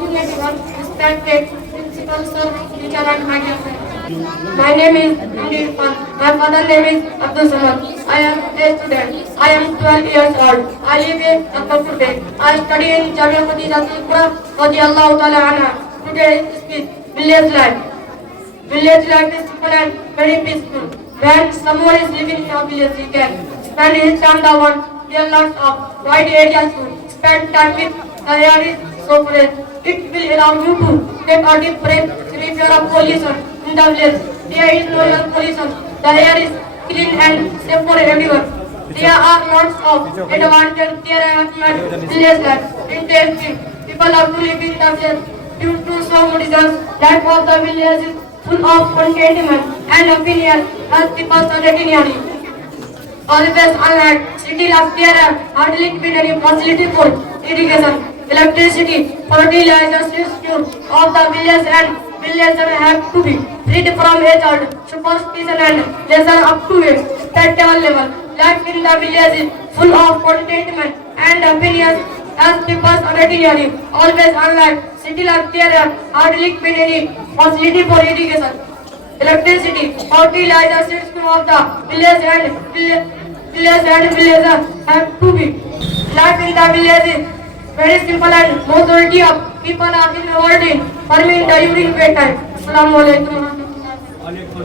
unity, one respected principles of teacher and my dear friends. My name is Irfan. My father's name is Abdul Samad. I am a student. I am 12 years old. I live in Naat. I study in Jamia Khadija Tulpura radiyallahu ta'ala anha. Today is speech village life. Village life is simple and very peaceful. When someone is living in a village, he can spend his time down. There are lots of wide areas to spend time with. The air is so fresh. It will allow you to take a deep breath, free of pollution in the village. There is no air pollution. The air is clean and safe for everyone. There are lots of advantages. There are village life. Interesting. People have to live in the village due to some reasons. Life of the village is full of contentment and opinion as people are getting nearly. Always unlike city life, there are hardly been any facility for irrigation, electricity, fertilizers, institute of the village and villagers have to be freed from hazard, superstition and leisure up to a spectacle level. Life in the village is full of contentment and opinions as people are getting nearly. Always unlike city life, there are hardly been any facility for irrigation, electricity, fertilizers, system of the village and villagers have to be. Life in the village is very simple and majority of people are involved in farming during bedtime. Assalamu alaikum.